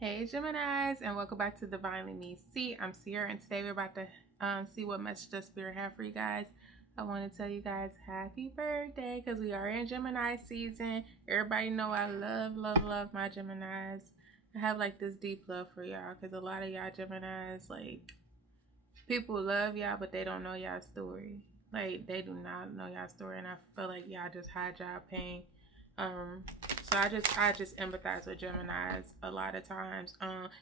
Hey Geminis, and welcome back to Divinely Me. I'm Cierra, and today we're about to see what message does Spirit have for you guys. I want to tell you guys happy birthday because we are in Gemini season. Everybody know I love my Geminis. I have like this deep love for y'all because a lot of y'all Geminis, like, people love y'all, but they don't know y'all story. Like, they do not know y'all story, and I feel like y'all just hide y'all pain. So I just empathize with Geminis a lot of times.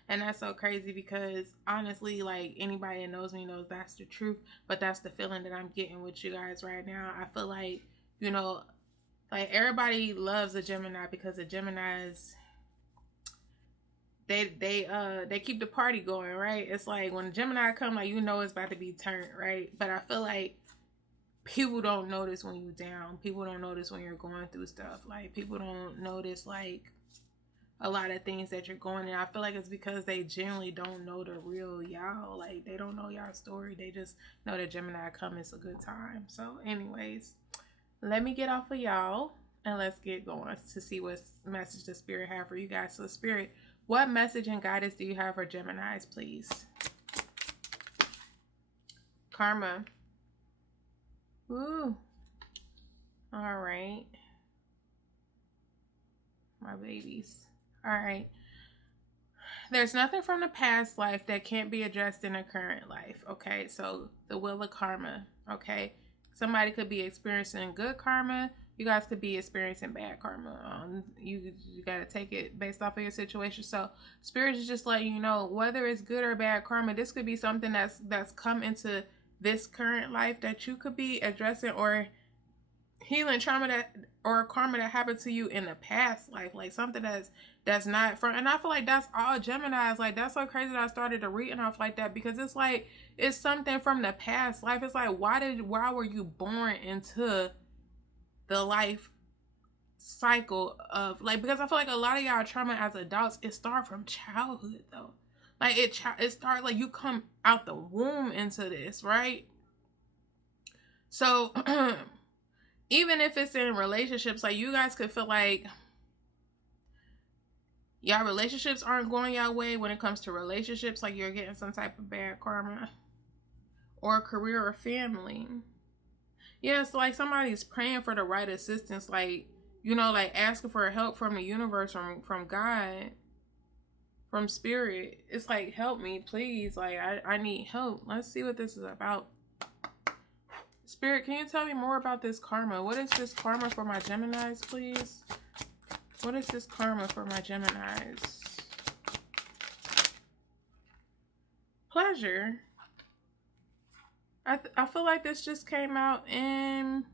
And that's so crazy because honestly, like, anybody that knows me knows that's the truth. But that's the feeling that I'm getting with you guys right now. I feel like, like, everybody loves a Gemini because the Geminis, they keep the party going, right? It's like when Gemini come, like, it's about to be turned, right? But I feel like people don't notice when you're down. People don't notice when you're going through stuff. Like, people don't notice, like, a lot of things that you're going through. I feel like it's because they generally don't know the real y'all. Like, they don't know y'all story. They just know that Gemini come, it's a good time. So anyways, let me get off of y'all and let's get going to see what message the Spirit have for you guys. So Spirit, what message and guidance do you have for Geminis, please? Karma. Ooh. All right. My babies. All right. There's nothing from the past life that can't be addressed in a current life. Okay. So the wheel of karma. Okay. Somebody could be experiencing good karma. You guys could be experiencing bad karma. You got to take it based off of your situation. So Spirit is just letting you know whether it's good or bad karma. This could be something that's come into this current life that you could be addressing or healing trauma or karma that happened to you in the past life, like something that's not from. And I feel like that's all Geminis. Like, that's so crazy that I started to reading off like that because it's like it's something from the past life. It's like why were you born into the life cycle of, like, because I feel like a lot of y'all trauma as adults, it started from childhood though. Like, it started, like, you come out the womb into this, right? So even if it's in relationships, like, you guys could feel like y'all relationships aren't going y'all way when it comes to relationships, like you're getting some type of bad karma, or career or family. Yeah, so like somebody's praying for the right assistance, like, like asking for help from the universe, from God, from Spirit. It's like, help me, please. Like, I need help. Let's see what this is about. Spirit, can you tell me more about this karma? What is this karma for my Geminis, please? What is this karma for my Geminis? Pleasure. I feel like this just came out in...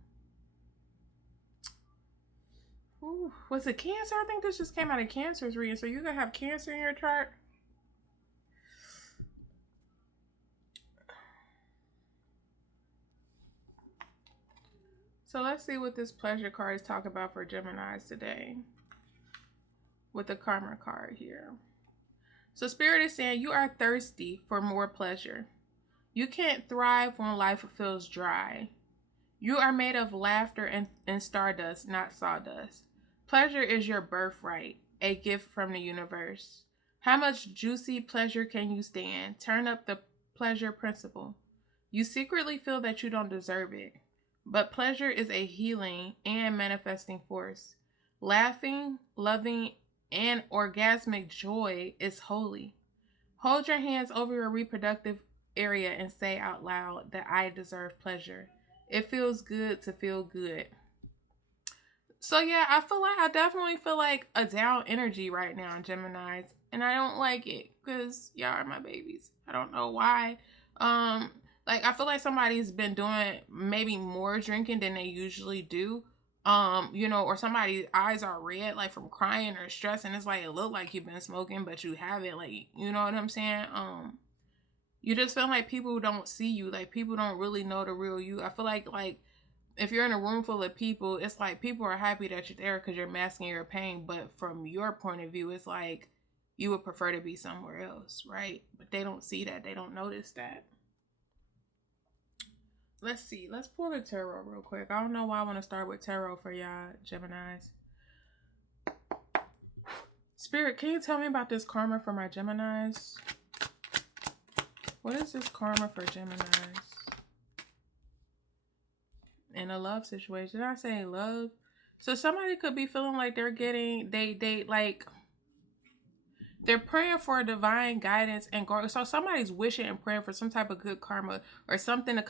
Ooh, was it Cancer? I think this just came out of Cancer's reading. So you're going to have Cancer in your chart? So let's see what this pleasure card is talking about for Geminis today. With the karma card here. So Spirit is saying you are thirsty for more pleasure. You can't thrive when life feels dry. You are made of laughter and stardust, not sawdust. Pleasure is your birthright, a gift from the universe. How much juicy pleasure can you stand? Turn up the pleasure principle. You secretly feel that you don't deserve it, but pleasure is a healing and manifesting force. Laughing, loving, and orgasmic joy is holy. Hold your hands over your reproductive area and say out loud that I deserve pleasure. It feels good to feel good. So yeah, I definitely feel like a down energy right now in Geminis, and I don't like it because y'all are my babies. I don't know why. Like, I feel like somebody's been doing maybe more drinking than they usually do. Or somebody's eyes are red, like from crying or stress, and it's like it look like you've been smoking, but you haven't. Like, you know what I'm saying? You just feel like people don't see you, like people don't really know the real you. I feel like if you're in a room full of people, it's like people are happy that you're there because you're masking your pain, but from your point of view, it's like you would prefer to be somewhere else, right? But they don't see that, they don't notice that. Let's see. Let's pull the tarot real quick. I don't know why I want to start with tarot for y'all Geminis. Spirit, can you tell me about this karma for my Geminis? What is this karma for Geminis? In a love situation. Did I say love? So somebody could be feeling like they're getting, they're praying for divine guidance and growth. So somebody's wishing and praying for some type of good karma or something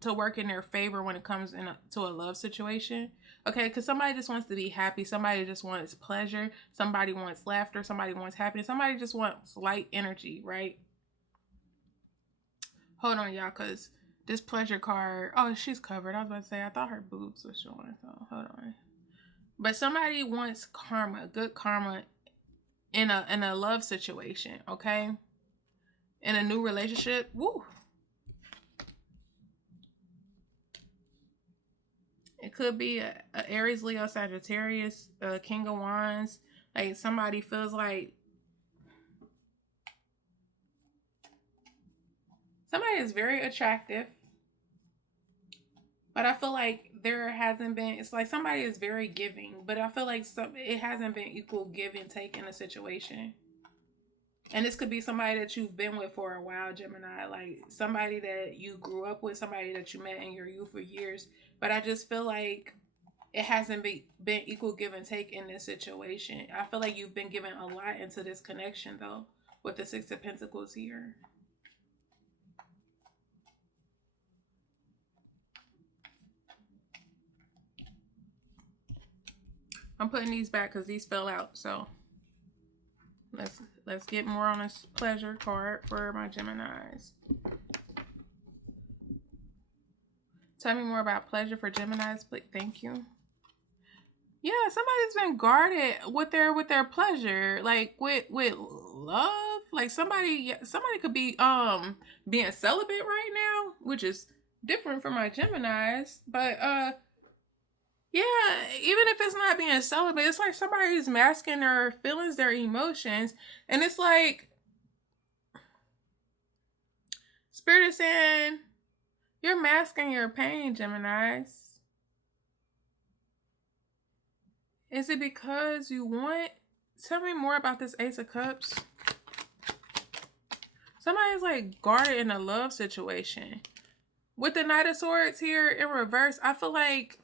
to work in their favor when it comes to a love situation. Okay, because somebody just wants to be happy. Somebody just wants pleasure. Somebody wants laughter. Somebody wants happiness. Somebody just wants light energy, right? Hold on, y'all, because this pleasure card, oh, she's covered. I was about to say, I thought her boobs were showing, so hold on. But somebody wants karma, good karma in a love situation, okay? In a new relationship. Woo. It could be a Aries, Leo, Sagittarius, King of Wands. Like somebody feels like somebody is very attractive, but I feel like there hasn't been, it's like somebody is very giving, but I feel like it hasn't been equal give and take in a situation. And this could be somebody that you've been with for a while, Gemini, like somebody that you grew up with, somebody that you met in your youth for years. But I just feel like it hasn't been equal give and take in this situation. I feel like you've been given a lot into this connection, though, with the Six of Pentacles here. I'm putting these back because these fell out, so let's get more on this pleasure card for my Geminis. Tell me more about pleasure for Geminis, please. Thank you. Yeah, somebody's been guarded with their pleasure, like with love. Like somebody could be being celibate right now, which is different from my Geminis, but yeah, even if it's not being celibate, it's like somebody's masking their feelings, their emotions. And it's like, Spirit is saying, you're masking your pain, Geminis. Is it because you want? Tell me more about this Ace of Cups. Somebody's like guarded in a love situation. With the Knight of Swords here in reverse, I feel like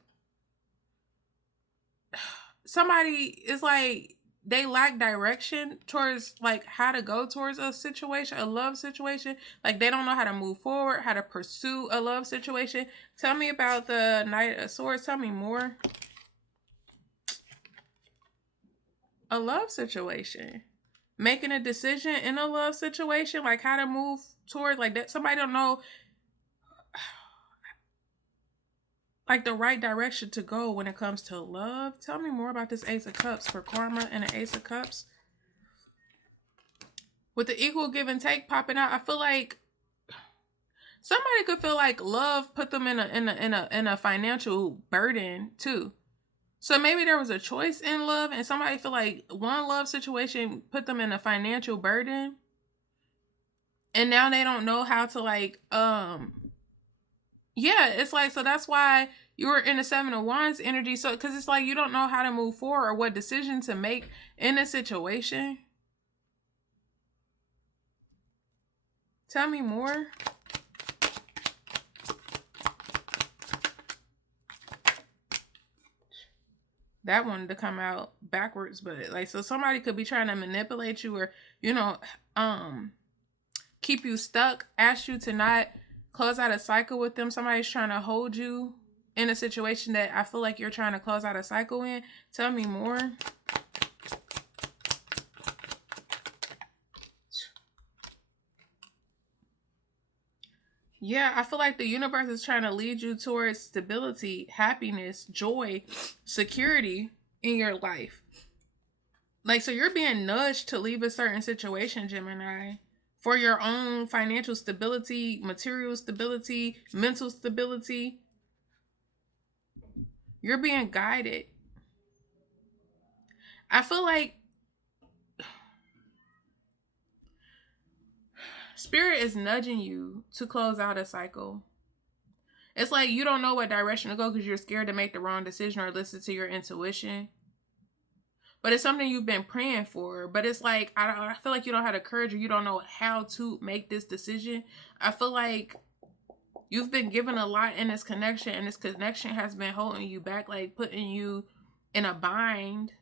somebody is like they lack direction towards like how to go towards a situation, a love situation. Like they don't know how to move forward, how to pursue a love situation. Tell me about the Knight of Swords. Tell me more. A love situation. Making a decision in a love situation, like how to move towards like that. Somebody don't know like the right direction to go when it comes to love. Tell me more about this Ace of Cups for karma and the Ace of Cups. With the equal give and take popping out, I feel like somebody could feel like love put them in a financial burden too. So maybe there was a choice in love and somebody feel like one love situation put them in a financial burden. And now they don't know how to like, yeah, it's like, so that's why you're in the Seven of Wands energy. So, cause it's like, you don't know how to move forward or what decision to make in a situation. Tell me more. That wanted to come out backwards, but like, so somebody could be trying to manipulate you or, you know, keep you stuck, ask you to not close out a cycle with them. Somebody's trying to hold you in a situation that I feel like you're trying to close out a cycle in. Tell me more. Yeah, I feel like the universe is trying to lead you towards stability, happiness, joy, security in your life. Like, so you're being nudged to leave a certain situation, Gemini, for your own financial stability, material stability, mental stability. You're being guided. I feel like Spirit is nudging you to close out a cycle. It's like you don't know what direction to go because you're scared to make the wrong decision or listen to your intuition. But it's something you've been praying for. But it's like, I feel like you don't have the courage, or you don't know how to make this decision. I feel like you've been given a lot in this connection, and this connection has been holding you back, like putting you in a bind.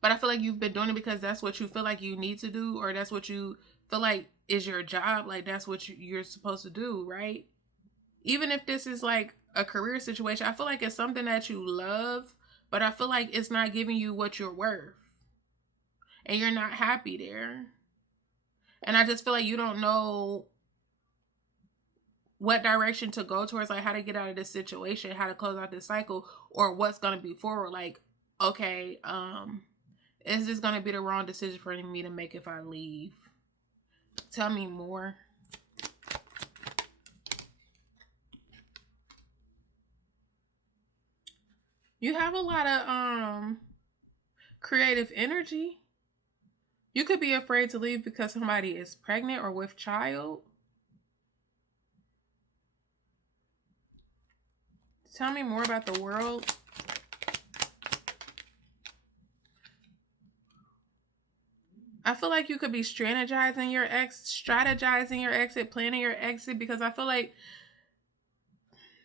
But I feel like you've been doing it because that's what you feel like you need to do, or that's what you feel like is your job. Like that's what you're supposed to do, right? Even if this is like a career situation, I feel like it's something that you love, but I feel like it's not giving you what you're worth. And you're not happy there. And I just feel like you don't know what direction to go towards, like how to get out of this situation, how to close out this cycle, or what's going to be forward. Like, okay, is this going to be the wrong decision for me to make if I leave? Tell me more. You have a lot of creative energy. You could be afraid to leave because somebody is pregnant or with child. Tell me more about the world. I feel like you could be strategizing your exit, planning your exit, because I feel like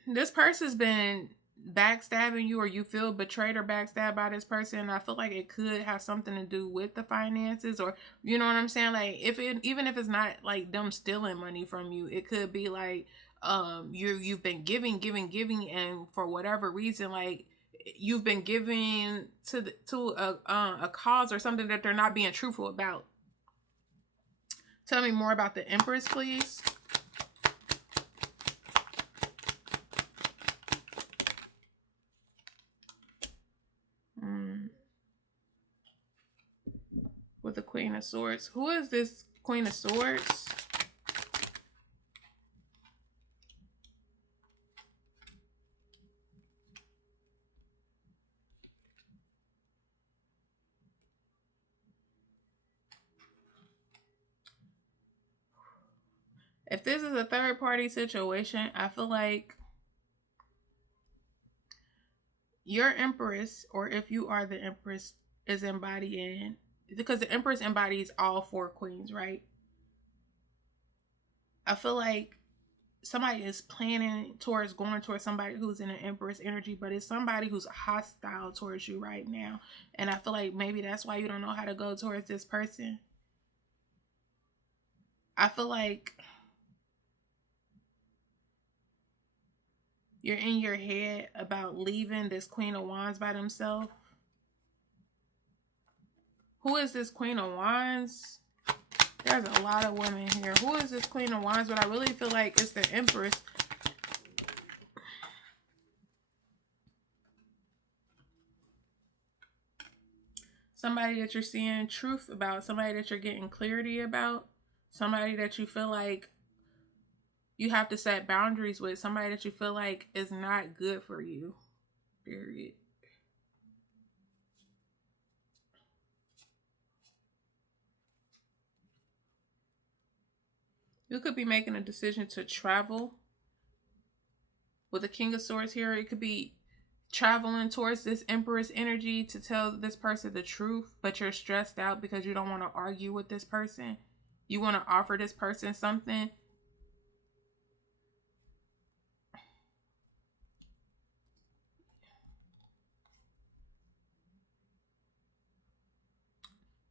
this person's been backstabbing you, or you feel betrayed or backstabbed by this person. And I feel like it could have something to do with the finances, or you know what I'm saying? Like even if it's not like them stealing money from you, it could be like you've been giving, and for whatever reason, like you've been giving to a cause or something that they're not being truthful about. Tell me more about the Empress, please. With the Queen of Swords. Who is this Queen of Swords? If this is a third party situation, I feel like your Empress, or if you are the Empress, is embodying, because the Empress embodies all four queens, right? I feel like somebody is planning towards going towards somebody who's in an Empress energy, but it's somebody who's hostile towards you right now. And I feel like maybe that's why you don't know how to go towards this person. I feel like you're in your head about leaving this Queen of Wands by themselves. Who is this Queen of Wands? There's a lot of women here. Who is this Queen of Wands? But I really feel like it's the Empress. Somebody that you're seeing truth about. Somebody that you're getting clarity about. Somebody that you feel like you have to set boundaries with. Somebody that you feel like is not good for you. Period. You could be making a decision to travel. With the King of Swords here, it could be traveling towards this Empress energy to tell this person the truth, but you're stressed out because you don't want to argue with this person. You want to offer this person something.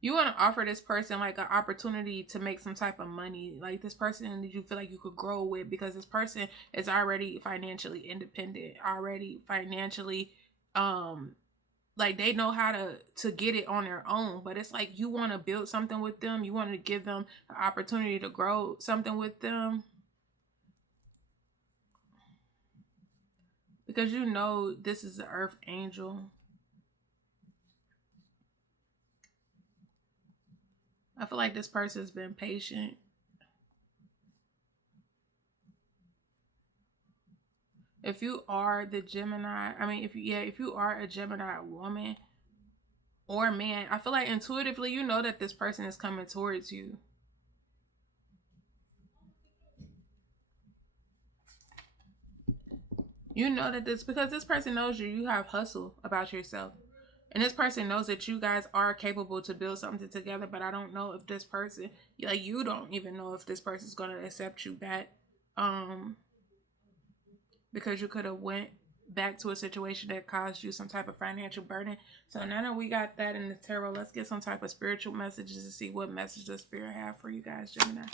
You want to offer this person like an opportunity to make some type of money. Like this person that you feel like you could grow with, because this person is already financially independent, already financially like they know how to get it on their own. But it's like you want to build something with them. You want to give them an opportunity to grow something with them, because you know this is the Earth Angel. I feel like this person's been patient. If you are the Gemini, I mean, if you are a Gemini woman or man, I feel like intuitively you know that this person is coming towards you. You know that because this person knows you have hustle about yourself. And this person knows that you guys are capable to build something together, but I don't know if this person, like, you don't even know if this person's going to accept you back. Because you could have went back to a situation that caused you some type of financial burden. So now that we got that in the tarot, let's get some type of spiritual messages to see what message the spirit have for you guys, Gemini.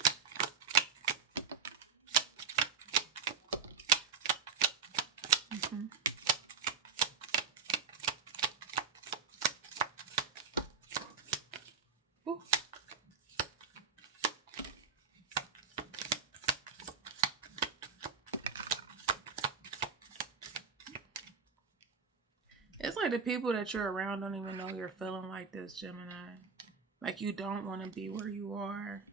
It's like the people that you're around don't even know you're feeling like this, Gemini. Like you don't want to be where you are.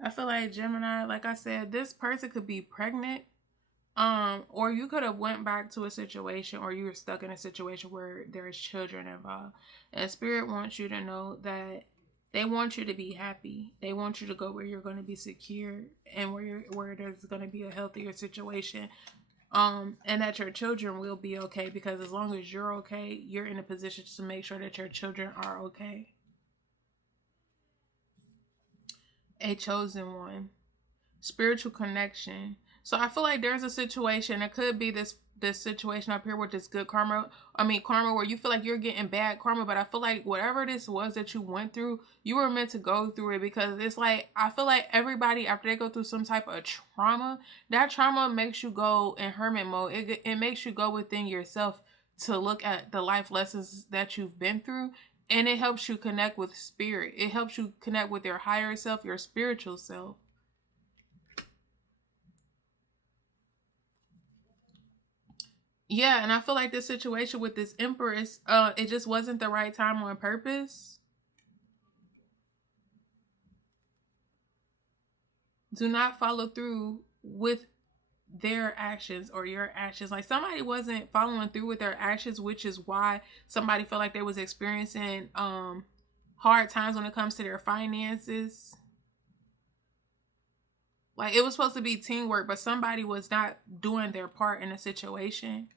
I feel like Gemini, like I said, this person could be pregnant. Or you could have went back to a situation, or you were stuck in a situation where there's children involved. And Spirit wants you to know that they want you to be happy. They want you to go where you're going to be secure and where there's going to be a healthier situation. And that your children will be okay, because as long as you're okay, you're in a position to make sure that your children are okay. A chosen one. Spiritual connection. So I feel like there's a situation. It could be this situation up here with this good karma. Karma where you feel like you're getting bad karma. But I feel like whatever this was that you went through, you were meant to go through it. Because it's like, I feel like everybody, after they go through some type of trauma, that trauma makes you go in hermit mode. It makes you go within yourself to look at the life lessons that you've been through. And it helps you connect with spirit. It helps you connect with your higher self, your spiritual self. Yeah, and I feel like this situation with this Empress, it just wasn't the right time on purpose. Do not follow through with their actions or your actions. Like somebody wasn't following through with their actions, which is why somebody felt like they was experiencing hard times when it comes to their finances. Like it was supposed to be teamwork, but somebody was not doing their part in the situation.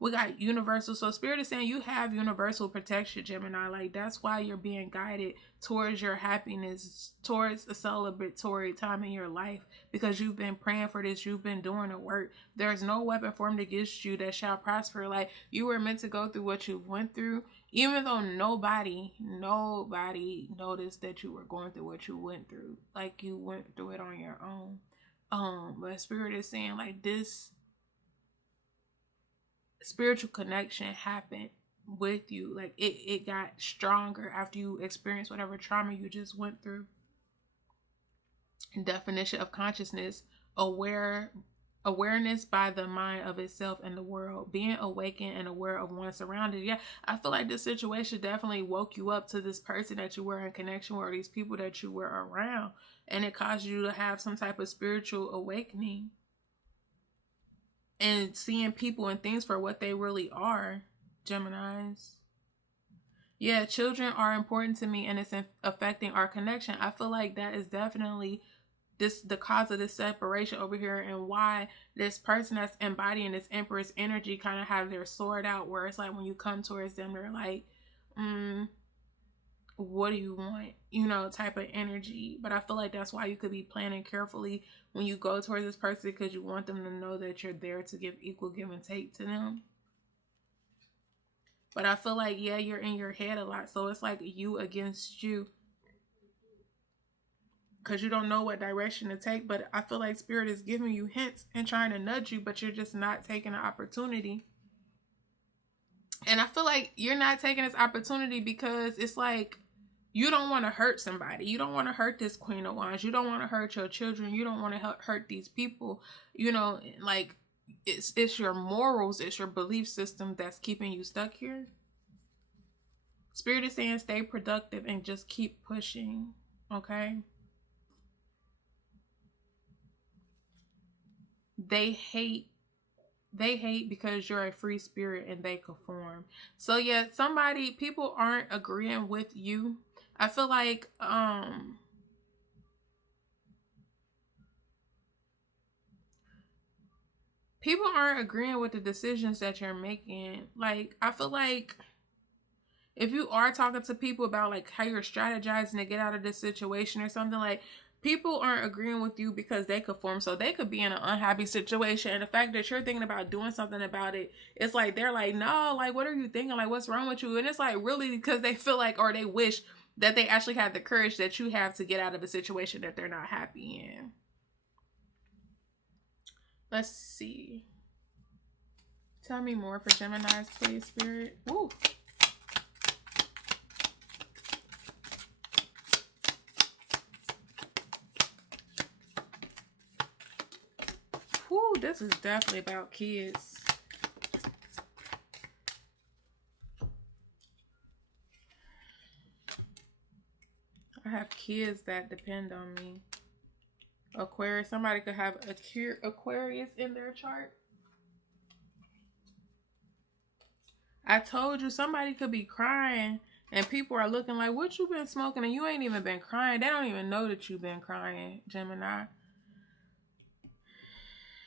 We got universal. So Spirit is saying you have universal protection, Gemini. Like that's why you're being guided towards your happiness, towards a celebratory time in your life, because you've been praying for this. You've been doing the work. There's no weapon formed against you that shall prosper. Like you were meant to go through what you went through, even though nobody noticed that you were going through what you went through. Like you went through it on your own. But Spirit is saying like this spiritual connection happened with you. Like it got stronger after you experienced whatever trauma you just went through. And definition of consciousness: awareness by the mind of itself and the world, being awakened and aware of one's surroundings. Yeah, I feel like this situation definitely woke you up to this person that you were in connection with, or these people that you were around, and it caused you to have some type of spiritual awakening and seeing people and things for what they really are, Geminis. Yeah, children are important to me, and it's affecting our connection. I feel like that is definitely the cause of this separation over here, and why this person that's embodying this Empress energy kind of have their sword out, where it's like when you come towards them, they're like, what do you want, type of energy. But I feel like that's why you could be planning carefully when you go towards this person, because you want them to know that you're there to give equal give and take to them. But I feel like, yeah, you're in your head a lot, so it's like you against you, because you don't know what direction to take. But I feel like Spirit is giving you hints and trying to nudge you, but you're just not taking the opportunity. And I feel like you're not taking this opportunity because it's like you don't want to hurt somebody. You don't want to hurt this Queen of Wands. You don't want to hurt your children. You don't want to hurt these people. Like it's your morals, it's your belief system that's keeping you stuck here. Spirit is saying stay productive and just keep pushing, okay? They hate they hate because you're a free spirit and they conform. So yeah, people aren't agreeing with you. I feel like people aren't agreeing with the decisions that you're making. Like, I feel like if you are talking to people about like how you're strategizing to get out of this situation or something, like, people aren't agreeing with you because they conform. So they could be in an unhappy situation, and the fact that you're thinking about doing something about it, it's like they're like, no, like, what are you thinking? Like, what's wrong with you? And it's like, really, because they feel like, or they wish that they actually had the courage that you have to get out of a situation that they're not happy in. Let's see. Tell me more for Geminis, please, Spirit. Woo. Woo, this is definitely about kids. I have kids that depend on me. Aquarius. Somebody could have Aquarius in their chart. I told you, somebody could be crying and people are looking like, what you been smoking? And you ain't even been crying. They don't even know that you've been crying, Gemini.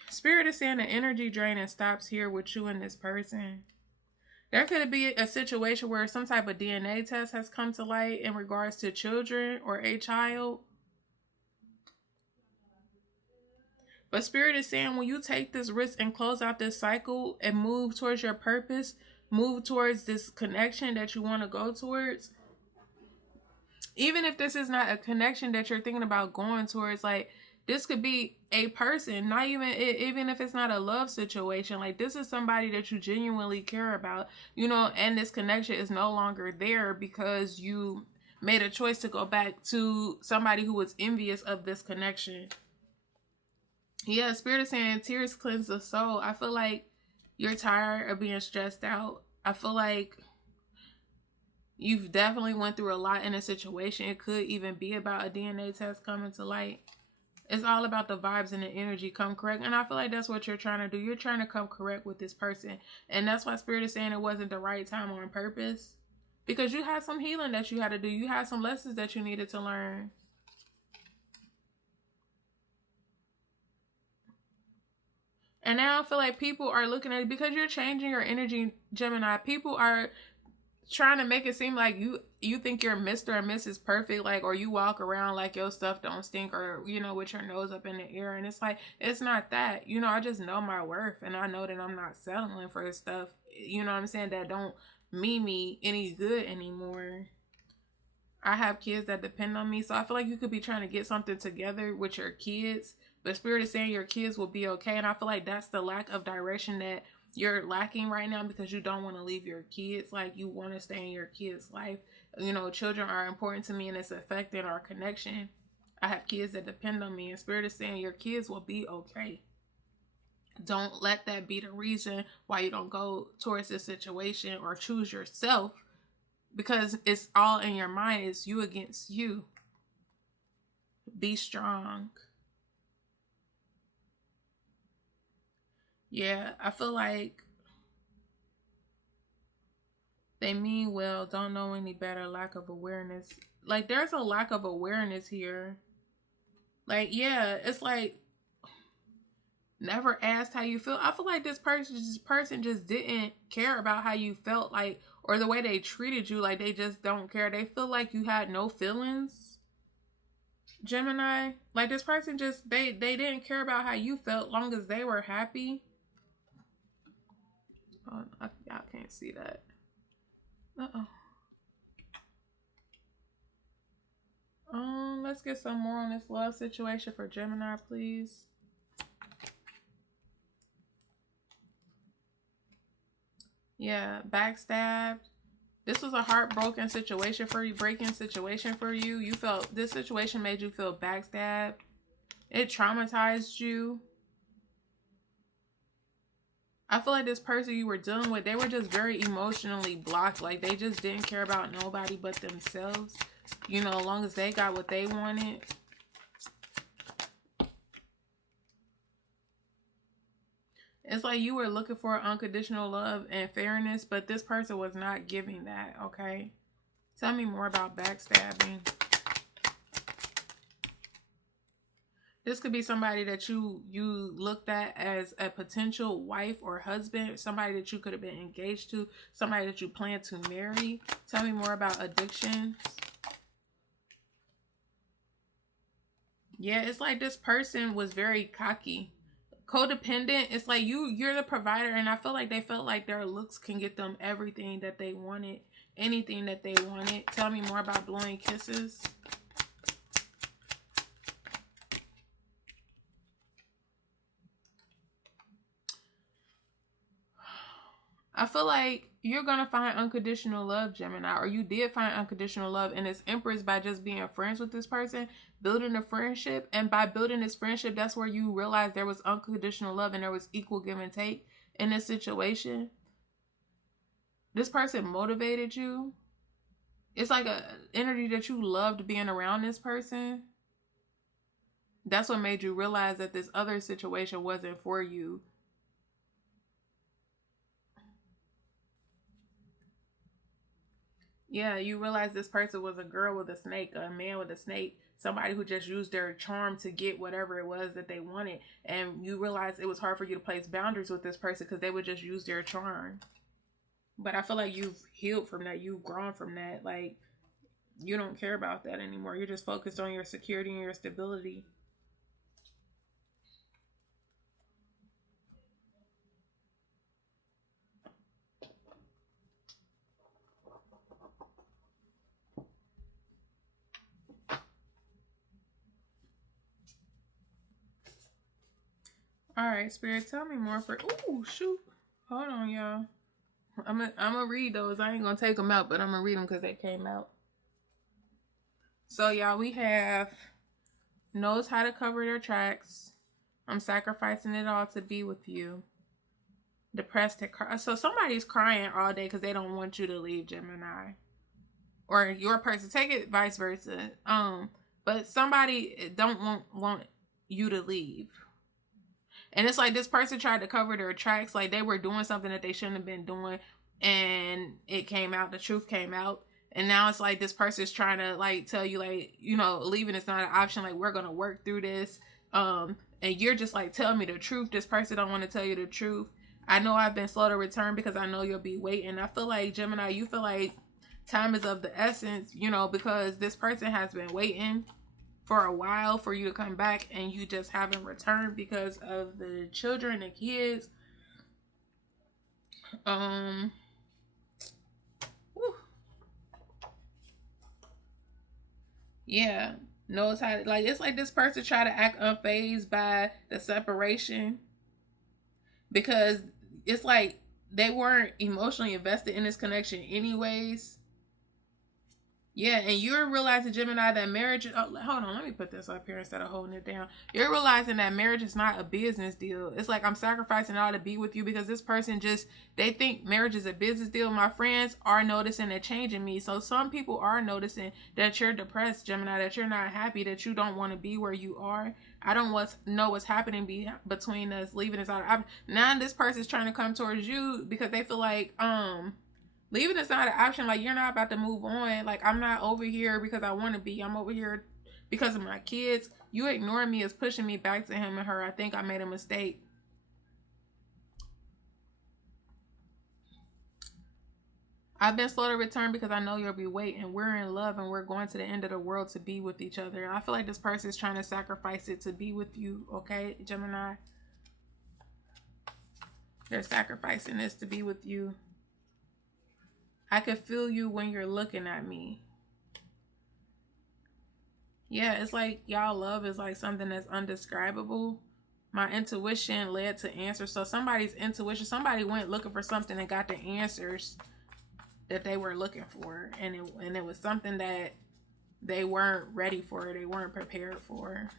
Spirit is saying the energy draining stops here with you and this person. There could be a situation where some type of DNA test has come to light in regards to children or a child. But Spirit is saying when you take this risk and close out this cycle and move towards your purpose, move towards this connection that you want to go towards, even if this is not a connection that you're thinking about going towards, like, this could be a person, not even if it's not a love situation. Like, this is somebody that you genuinely care about, you know, and this connection is no longer there because you made a choice to go back to somebody who was envious of this connection. Yeah, Spirit is saying tears cleanse the soul. I feel like you're tired of being stressed out. I feel like you've definitely went through a lot in a situation. It could even be about a DNA test coming to light. It's all about the vibes and the energy come correct. And I feel like that's what you're trying to do. You're trying to come correct with this person. And that's why Spirit is saying it wasn't the right time on purpose. Because you had some healing that you had to do. You had some lessons that you needed to learn. And now I feel like people are looking at it because you're changing your energy, Gemini. People are trying to make it seem like you think you're Mr. or Mrs. Perfect, like, or you walk around like your stuff don't stink, or, you know, with your nose up in the air. And it's like, it's not that. You know, I just know my worth, and I know that I'm not settling for stuff, you know what I'm saying, that don't mean me any good anymore. I have kids that depend on me, so I feel like you could be trying to get something together with your kids, but Spirit is saying your kids will be okay. And I feel like that's the lack of direction that you're lacking right now, because you don't want to leave your kids. Like, you want to stay in your kids' life. You know, children are important to me, and it's affecting our connection. I have kids that depend on me, and Spirit is saying your kids will be okay. Don't let that be the reason why you don't go towards this situation or choose yourself, because it's all in your mind. It's you against you. Be strong. Yeah, I feel like they mean well, don't know any better, lack of awareness. Like, there's a lack of awareness here. Like, yeah, it's like never asked how you feel. I feel like this person just didn't care about how you felt, like, or the way they treated you. Like, they just don't care. They feel like you had no feelings, Gemini. Like, this person just, they didn't care about how you felt, long as they were happy. Oh, y'all can't see that. Let's get some more on this love situation for Gemini, please. Yeah, backstabbed. This was a heartbroken situation for you, breaking situation for you. You felt, this situation made you feel backstabbed. It traumatized you. I feel like this person you were dealing with, they were just very emotionally blocked. Like, they just didn't care about nobody but themselves. You know, as long as they got what they wanted. It's like you were looking for unconditional love and fairness, but this person was not giving that, okay? Tell me more about backstabbing. This could be somebody that you looked at as a potential wife or husband, somebody that you could have been engaged to, somebody that you plan to marry. Tell me more about addiction. Yeah, it's like this person was very cocky. Codependent. It's like you're the provider, and I feel like they felt like their looks can get them everything that they wanted, anything that they wanted. Tell me more about blowing kisses. I feel like you're going to find unconditional love, Gemini, or you did find unconditional love, and it's Empress by just being friends with this person, building a friendship, and by building this friendship, that's where you realize there was unconditional love and there was equal give and take in this situation. This person motivated you. It's like a energy that you loved being around this person. That's what made you realize that this other situation wasn't for you. Yeah, you realize this person was a girl with a snake, a man with a snake, somebody who just used their charm to get whatever it was that they wanted. And you realize it was hard for you to place boundaries with this person because they would just use their charm. But I feel like you've healed from that. You've grown from that. Like, you don't care about that anymore. You're just focused on your security and your stability. All right, Spirit, tell me more for... Ooh, shoot. Hold on, y'all. I'm gonna read those. I ain't gonna take them out, but I'm gonna read them because they came out. So, y'all, we have knows how to cover their tracks. I'm sacrificing it all to be with you. Depressed to cry. So somebody's crying all day because they don't want you to leave, Gemini. Or your person. Take it vice versa. But somebody don't want you to leave. And it's like this person tried to cover their tracks, like they were doing something that they shouldn't have been doing, and it came out, the truth came out. And now it's like this person's trying to like tell you, like, you know, leaving is not an option, like we're gonna work through this. And you're just like, tell me the truth. This person don't want to tell you the truth. I know I've been slow to return because I know you'll be waiting. I feel like, Gemini, you feel like time is of the essence, you know, because this person has been waiting for a while for you to come back, and you just haven't returned because of the children and kids. Yeah, knows how to, like, it's like this person try to act unfazed by the separation because it's like they weren't emotionally invested in this connection anyways. Yeah, and you're realizing, Gemini, that marriage... Oh, hold on, let me put this up here instead of holding it down. You're realizing that marriage is not a business deal. It's like I'm sacrificing all to be with you because this person just... They think marriage is a business deal. My friends are noticing a change in me. So some people are noticing that you're depressed, Gemini, that you're not happy, that you don't want to be where you are. I don't know what's happening between us, leaving us out. Now this person's trying to come towards you because they feel like... leaving is not an option. Like, you're not about to move on. Like, I'm not over here because I want to be. I'm over here because of my kids. You ignoring me is pushing me back to him and her. I think I made a mistake. I've been slow to return because I know you'll be waiting. We're in love and we're going to the end of the world to be with each other. I feel like this person is trying to sacrifice it to be with you. Okay, Gemini? They're sacrificing this to be with you. I can feel you when you're looking at me. Yeah, it's like y'all love is like something that's undescribable. My intuition led to answers. So somebody's intuition, somebody went looking for something and got the answers that they were looking for. And it was something that they weren't ready for. They weren't prepared for.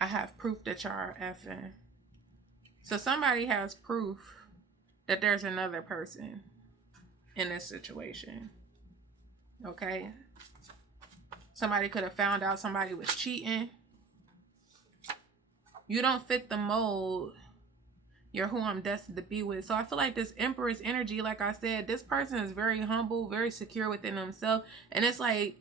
I have proof that y'all are effing. So somebody has proof that there's another person in this situation. Okay. Somebody could have found out somebody was cheating. You don't fit the mold. You're who I'm destined to be with. So I feel like this Empress energy, like I said, this person is very humble, very secure within themselves. And it's like,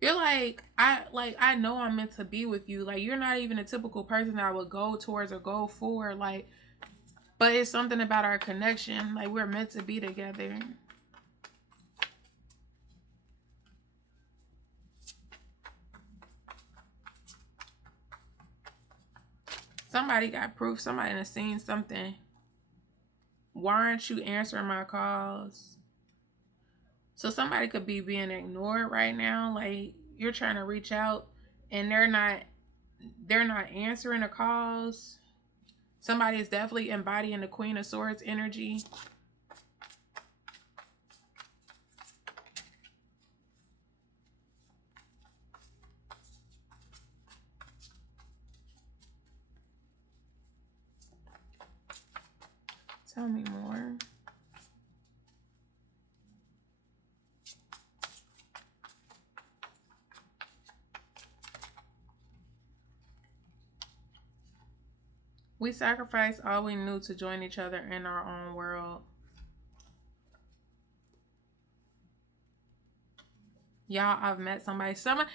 you're like, I know I'm meant to be with you. Like, you're not even a typical person that I would go towards or go for. Like, but it's something about our connection. Like, we're meant to be together. Somebody got proof. Somebody has seen something. Why aren't you answering my calls? So somebody could be being ignored right now. Like, you're trying to reach out and they're not answering the calls. Somebody is definitely embodying the Queen of Swords energy. Tell me more. We sacrificed all we knew to join each other in our own world. Y'all, I've met somebody. Somebody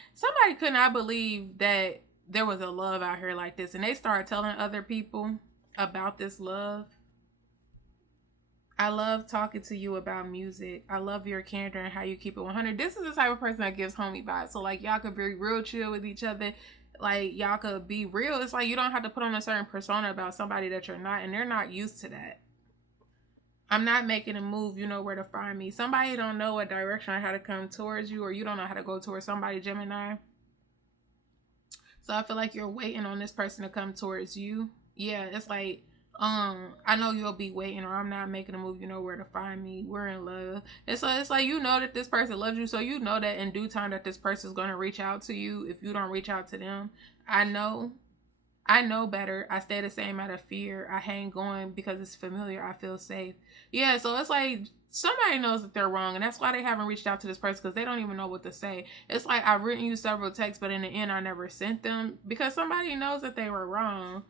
could not believe that there was a love out here like this. And they started telling other people about this love. I love talking to you about music. I love your candor and how you keep it 100. This is the type of person that gives homie vibes. So, like, y'all could be real chill with each other. Like, y'all could be real. It's like you don't have to put on a certain persona about somebody that you're not. And they're not used to that. I'm not making a move. You know where to find me. Somebody don't know what direction or how to come towards you. Or you don't know how to go towards somebody, Gemini. So, I feel like you're waiting on this person to come towards you. Yeah, it's like... I know you'll be waiting, or I'm not making a move. You know where to find me. We're in love. And so it's like, you know that this person loves you. So you know that in due time that this person is going to reach out to you. If you don't reach out to them, I know better. I stay the same out of fear. I hang going because it's familiar. I feel safe. Yeah. So it's like somebody knows that they're wrong. And that's why they haven't reached out to this person, because they don't even know what to say. It's like I've written you several texts, but in the end, I never sent them because somebody knows that they were wrong.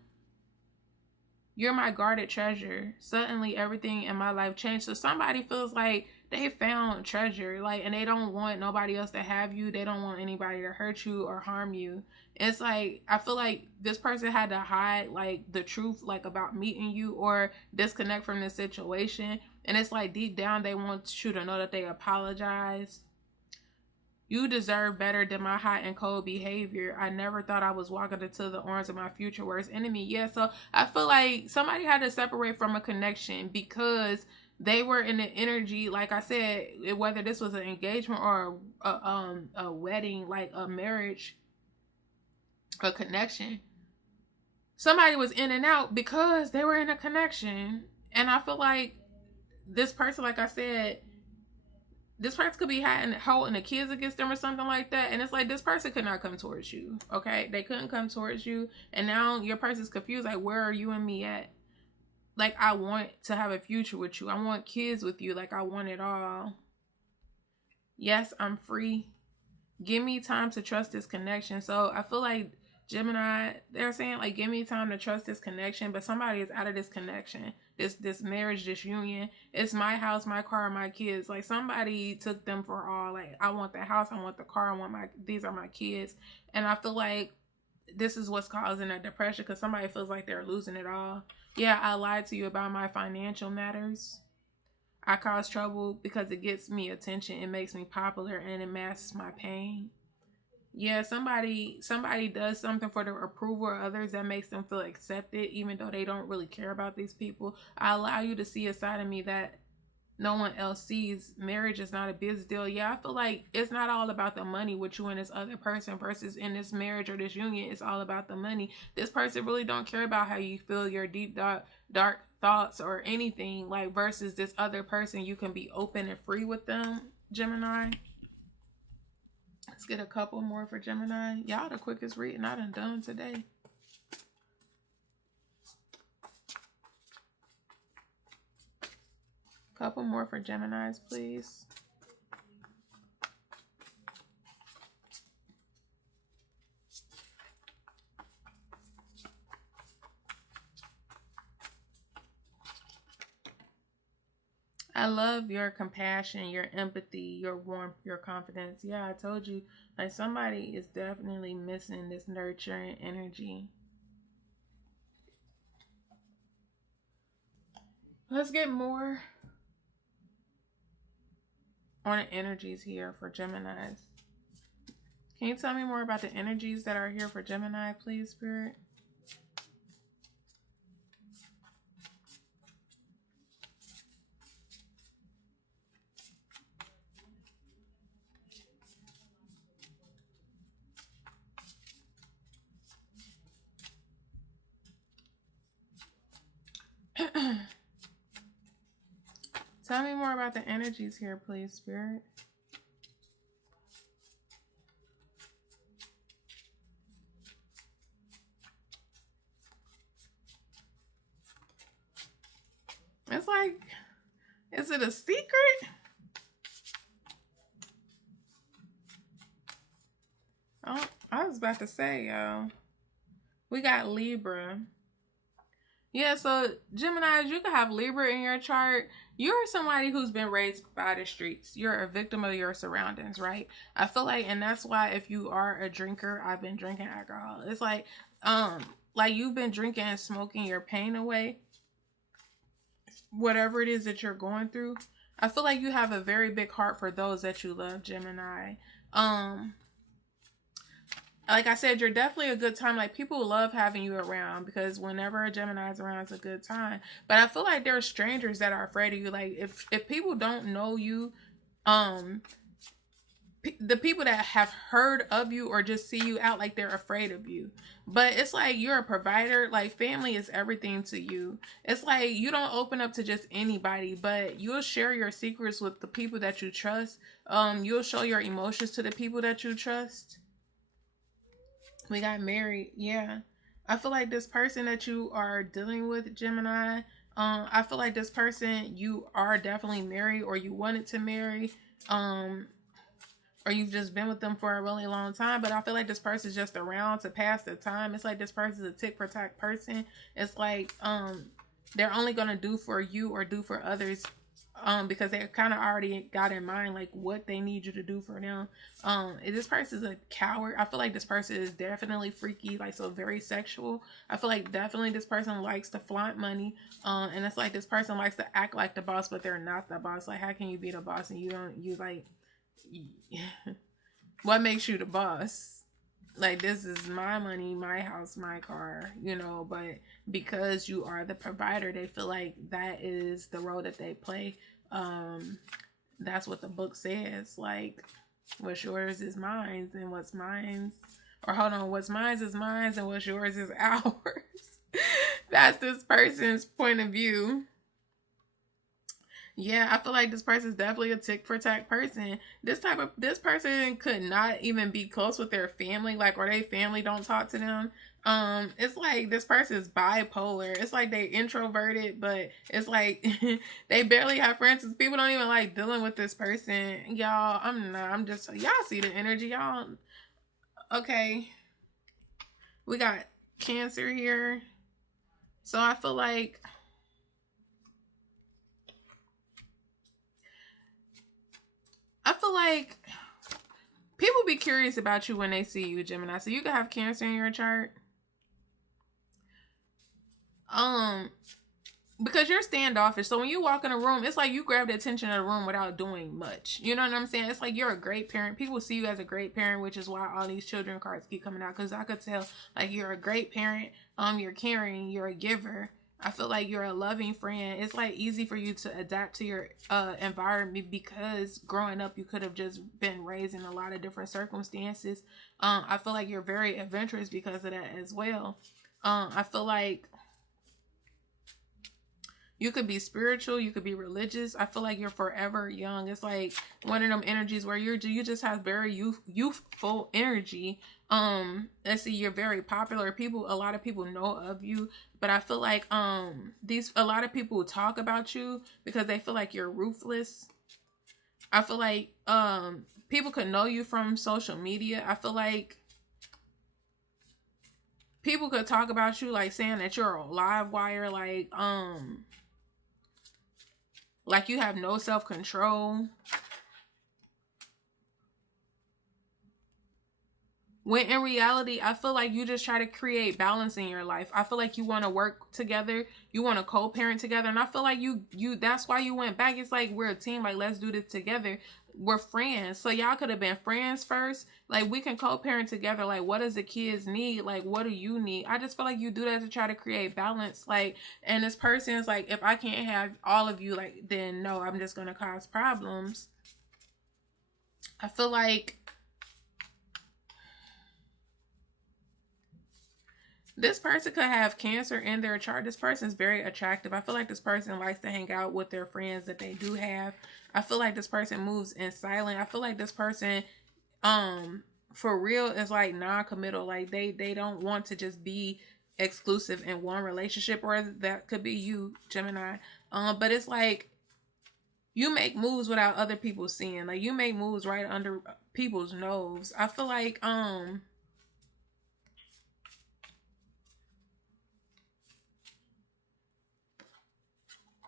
You're my guarded treasure. Suddenly, everything in my life changed. So somebody feels like they found treasure, like, and they don't want nobody else to have you. They don't want anybody to hurt you or harm you. It's like, I feel like this person had to hide, like, the truth, like, about meeting you or disconnect from the situation. And it's like deep down, they want you to know that they apologize. You deserve better than my hot and cold behavior. I never thought I was walking into the arms of my future worst enemy. Yeah, so I feel like somebody had to separate from a connection because they were in the energy, like I said, whether this was an engagement or a wedding, like a marriage, a connection. Somebody was in and out because they were in a connection. And I feel like this person, like I said, this person could be holding the kids against them or something like that. And it's like, this person could not come towards you. Okay. They couldn't come towards you. And now your person's confused. Like, where are you and me at? Like, I want to have a future with you. I want kids with you. Like, I want it all. Yes, I'm free. Give me time to trust this connection. So I feel like Gemini, they're saying, like, give me time to trust this connection, but somebody is out of this connection, this marriage, this union. It's my house, my car, my kids. Like, somebody took them for all. Like, I want the house, I want the car, these are my kids. And I feel like this is what's causing that depression, because somebody feels like they're losing it all. Yeah, I lied to you about my financial matters. I cause trouble because it gets me attention, it makes me popular, and it masks my pain. Yeah, somebody does something for the approval of others that makes them feel accepted, even though they don't really care about these people. I allow you to see a side of me that no one else sees. Marriage is not a business deal. Yeah, I feel like it's not all about the money with you and this other person versus in this marriage or this union. It's all about the money. This person really don't care about how you feel, your deep, dark thoughts or anything, like, versus this other person. You can be open and free with them, Gemini. Let's get a couple more for Gemini. Y'all the quickest reading I done today. Couple more for Geminis, please. I love your compassion, your empathy, your warmth, your confidence. Yeah, I told you, like, somebody is definitely missing this nurturing energy. Let's get more on the energies here for Geminis. Can you tell me more about the energies that are here for Gemini, please, Spirit? Tell me more about the energies here, please, Spirit. It's like, is it a secret? Oh, I was about to say, we got Libra. Yeah, so Geminis, you could have Libra in your chart. You're somebody who's been raised by the streets. You're a victim of your surroundings, right? I feel like, and that's why if you are a drinker, I've been drinking alcohol. It's like you've been drinking and smoking your pain away. Whatever it is that you're going through, I feel like you have a very big heart for those that you love, Gemini. Like I said, you're definitely a good time. Like, people love having you around because whenever a Gemini is around, it's a good time. But I feel like there are strangers that are afraid of you. Like, if people don't know you, the people that have heard of you or just see you out, like, they're afraid of you. But it's like you're a provider. Like, family is everything to you. It's like you don't open up to just anybody, but you'll share your secrets with the people that you trust. You'll show your emotions to the people that you trust. We got married. Yeah. I feel like this person that you are dealing with, Gemini, I feel like this person, you are definitely married or you wanted to marry, or you've just been with them for a really long time, but I feel like this person is just around to pass the time. It's like this person is a tick for tack person. It's like they're only going to do for you or do for others because they kind of already got in mind like what they need you to do for them. This person is a coward. I feel like this person is definitely freaky, like, so very sexual. I feel like definitely this person likes to flaunt money, and it's like this person likes to act like the boss, but they're not the boss. Like, how can you be the boss and you like what makes you the boss? Like, this is my money, my house, my car, you know, but because you are the provider, they feel like that is the role that they play. That's what the book says. Like, what's yours is mine, and what's mine's, or hold on, what's mine's is mine, and what's yours is ours. That's this person's point of view. Yeah, I feel like this person is definitely a tick for tack person. This person could not even be close with their family, like, or their family don't talk to them. It's like this person is bipolar. It's like they introverted, but it's like they barely have friends. People don't even like dealing with this person. Y'all, I'm just, y'all see the energy, y'all. Okay. We got Cancer here. So I feel like people be curious about you when they see you, Gemini. So you can have Cancer in your chart. Because you're standoffish. So when you walk in a room, it's like you grab the attention of the room without doing much. You know what I'm saying? It's like you're a great parent. People see you as a great parent, which is why all these children cards keep coming out. Because I could tell, like, you're a great parent. You're caring. You're a giver. I feel like you're a loving friend. It's like easy for you to adapt to your environment because growing up you could have just been raised in a lot of different circumstances. I feel like you're very adventurous because of that as well. I feel like you could be spiritual, you could be religious. I feel like you're forever young. It's like one of them energies where you just have very youthful energy. Let's see, you're very popular. A lot of people know of you, but I feel like a lot of people talk about you because they feel like you're ruthless. I feel like people could know you from social media. I feel like people could talk about you like saying that you're a live wire, like you have no self-control. When in reality, I feel like you just try to create balance in your life. I feel like you want to work together. You want to co-parent together. And I feel like you that's why you went back. It's like, we're a team. Like, let's do this together. We're friends. So y'all could have been friends first. Like, we can co-parent together. Like, what does the kids need? Like, what do you need? I just feel like you do that to try to create balance. Like, and this person is like, if I can't have all of you, like, then no, I'm just going to cause problems. I feel like this person could have Cancer in their chart. This person is very attractive. I feel like this person likes to hang out with their friends that they do have. I feel like this person moves in silence. I feel like this person, for real, is like non-committal. Like they don't want to just be exclusive in one relationship, or that could be you, Gemini. But it's like you make moves without other people seeing. Like you make moves right under people's nose. I feel like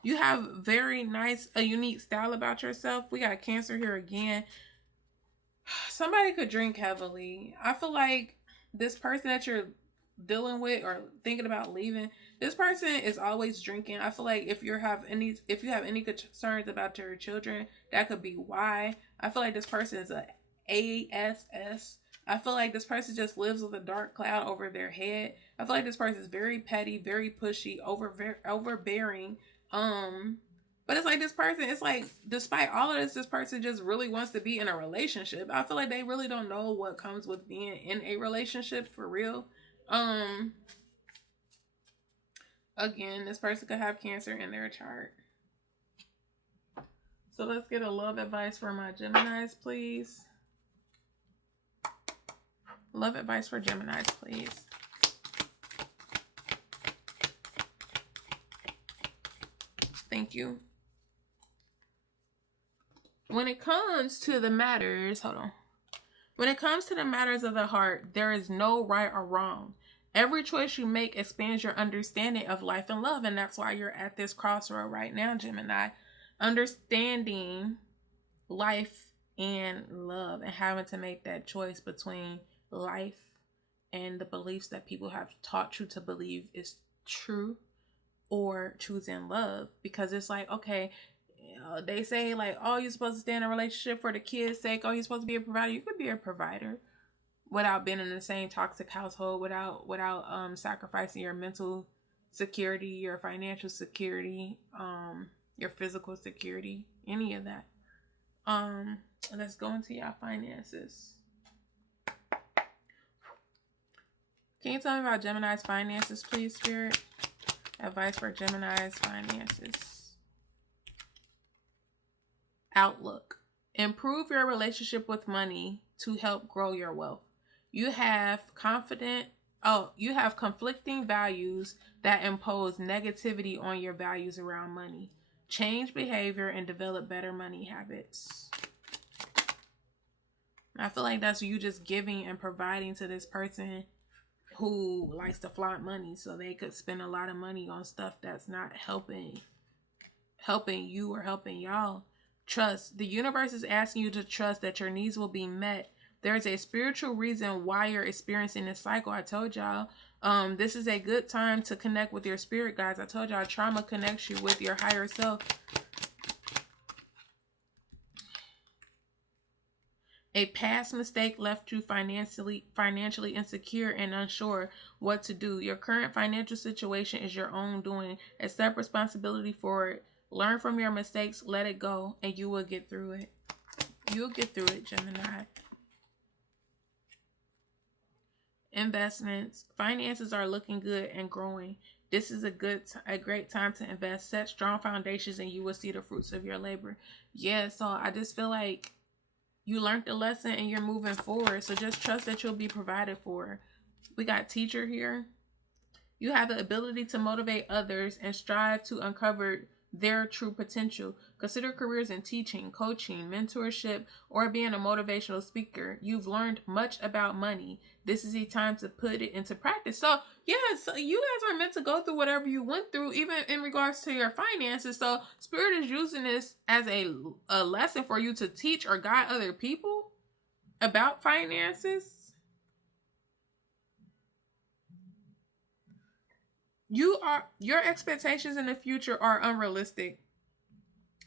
you have very nice, a unique style about yourself. We got Cancer here again. Somebody could drink heavily. I feel like this person that you're dealing with or thinking about leaving, this person is always drinking. I feel like if you have any concerns about your children, that could be why. I feel like this person is a ASS. I feel like this person just lives with a dark cloud over their head. I feel like this person is very petty, very pushy, overbearing. But it's like this person, it's like, despite all of this person just really wants to be in a relationship. I feel like they really don't know what comes with being in a relationship for real. Again, this person could have Cancer in their chart. So let's get a love advice for my Geminis, please. Love advice for Geminis, please. Thank you. When it comes to the matters, When it comes to the matters of the heart, there is no right or wrong. Every choice you make expands your understanding of life and love, and that's why you're at this crossroad right now, Gemini. Understanding life and love and having to make that choice between life and the beliefs that people have taught you to believe is true, or choosing love. Because it's like, okay, they say like, oh, you're supposed to stay in a relationship for the kids' sake. Oh, you're supposed to be a provider. You could be a provider without being in the same toxic household, without sacrificing your mental security, your financial security, your physical security, any of that. Let's go into your finances. Can you tell me about Gemini's finances, please, Spirit? Advice for Gemini's finances. Outlook. Improve your relationship with money to help grow your wealth. You have conflicting values that impose negativity on your values around money. Change behavior and develop better money habits. I feel like that's you just giving and providing to this person who likes to flaunt money, so they could spend a lot of money on stuff that's not helping you or helping y'all. Trust. The universe is asking you to trust that your needs will be met. There's a spiritual reason why you're experiencing this cycle. I told y'all, this is a good time to connect with your spirit guides. I told y'all, trauma connects you with your higher self. A past mistake left you financially insecure and unsure what to do. Your current financial situation is your own doing. Accept responsibility for it. Learn from your mistakes, let it go, and you will get through it. You'll get through it, Gemini. Investments. Finances are looking good and growing. This is a great time to invest. Set strong foundations and you will see the fruits of your labor. Yeah, so I just feel like You learned the lesson and you're moving forward. So just trust that you'll be provided for. We got teacher here. You have the ability to motivate others and strive to uncover their true potential. Consider careers in teaching, coaching, mentorship, or being a motivational speaker. You've learned much about money. This is a time to put it into practice. So, yes, you guys are meant to go through whatever you went through, even in regards to your finances. So, Spirit is using this as a lesson for you to teach or guide other people about finances. Your expectations in the future are unrealistic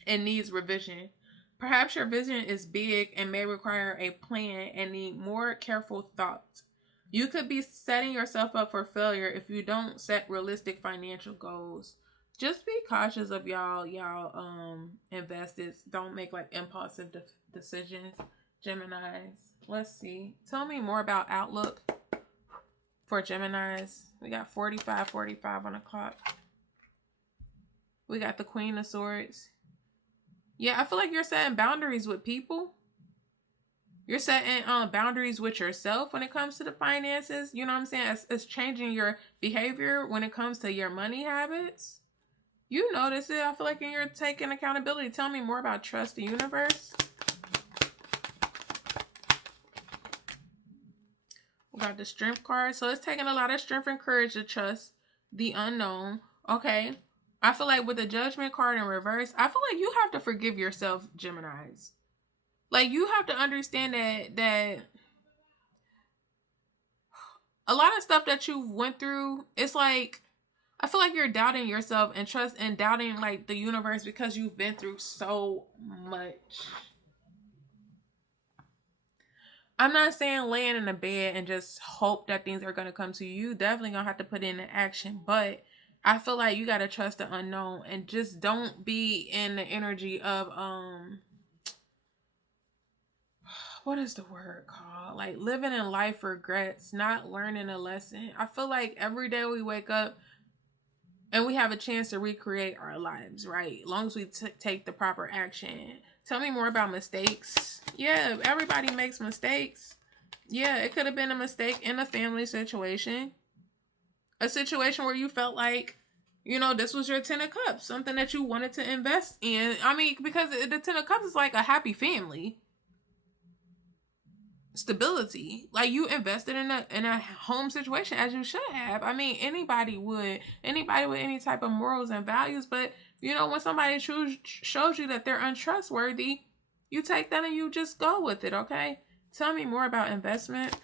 and needs revision. Perhaps your vision is big and may require a plan and need more careful thought. You could be setting yourself up for failure if you don't set realistic financial goals. Just be cautious of y'all investors. Don't make like impulsive decisions, Geminis. Let's see. Tell me more about outlook for Geminis. We got 45 on the clock. We got the Queen of Swords. Yeah, I feel like you're setting boundaries with people. You're setting boundaries with yourself when it comes to the finances. You know what I'm saying? It's changing your behavior when it comes to your money habits. You notice it. I feel like you're taking accountability. Tell me more about trust the universe. We got the Strength card. So it's taking a lot of strength and courage to trust the unknown. Okay. I feel like with the Judgment card in reverse, I feel like you have to forgive yourself, Geminis. Like, you have to understand that a lot of stuff that you went through, it's like, I feel like you're doubting yourself and doubting like the universe because you've been through so much. I'm not saying laying in a bed and just hope that things are going to come to you. You definitely going to have to put in action. But I feel like you got to trust the unknown and just don't be in the energy of, what is the word called? Like living in life regrets, not learning a lesson. I feel like every day we wake up and we have a chance to recreate our lives, right? As long as we take the proper action. Tell me more about mistakes. Yeah, everybody makes mistakes. Yeah, it could have been a mistake in a family situation. A situation where you felt like, this was your 10 of Cups. Something that you wanted to invest in. I mean, because the 10 of Cups is like a happy family. Stability. Like, you invested in a home situation as you should have. I mean, anybody with any type of morals and values, but when somebody shows you that they're untrustworthy, you take that and you just go with it. Okay, tell me more about investment.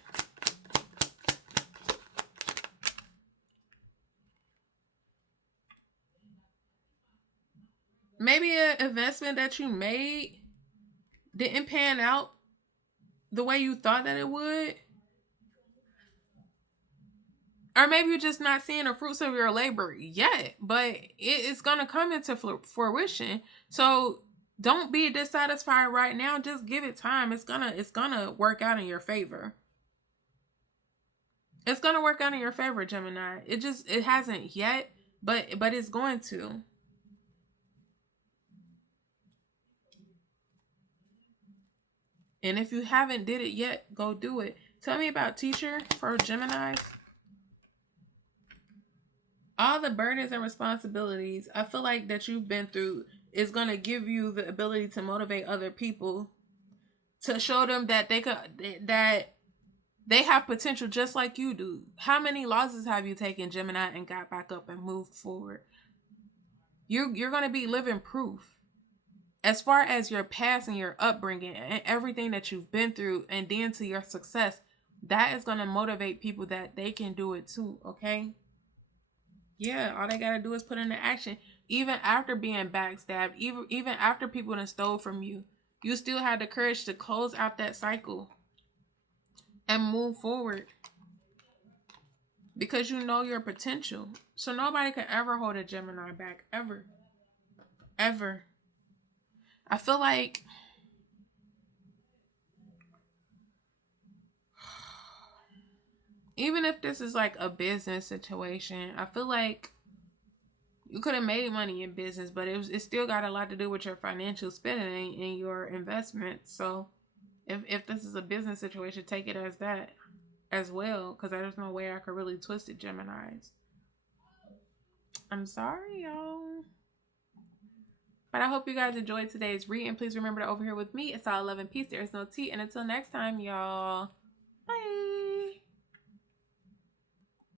Maybe an investment that you made didn't pan out the way you thought that it would. Or maybe you're just not seeing the fruits of your labor yet, but it's going to come into fruition. So don't be dissatisfied right now. Just give it time. It's gonna work out in your favor. It's going to work out in your favor, Gemini. It hasn't yet, but it's going to. And if you haven't did it yet, go do it. Tell me about teacher for Geminis. All the burdens and responsibilities I feel like that you've been through is going to give you the ability to motivate other people, to show them that they have potential just like you do. How many losses have you taken, Gemini, and got back up and moved forward? You're going to be living proof. As far as your past and your upbringing and everything that you've been through, and then to your success, that is going to motivate people that they can do it too, okay? Yeah, all they got to do is put into action. Even after being backstabbed, even after people done stole from you, you still had the courage to close out that cycle and move forward. Because you know your potential. So nobody can ever hold a Gemini back, ever. Ever. I feel like even if this is like a business situation, I feel like you could have made money in business, but it still got a lot to do with your financial spending and your investments. So If this is a business situation, take it as that as well, because there's no way I could really twist it, Geminis. I'm sorry, y'all. But I hope you guys enjoyed today's reading. Please remember to over here with me. It's all love and peace. There is no tea. And until next time, y'all.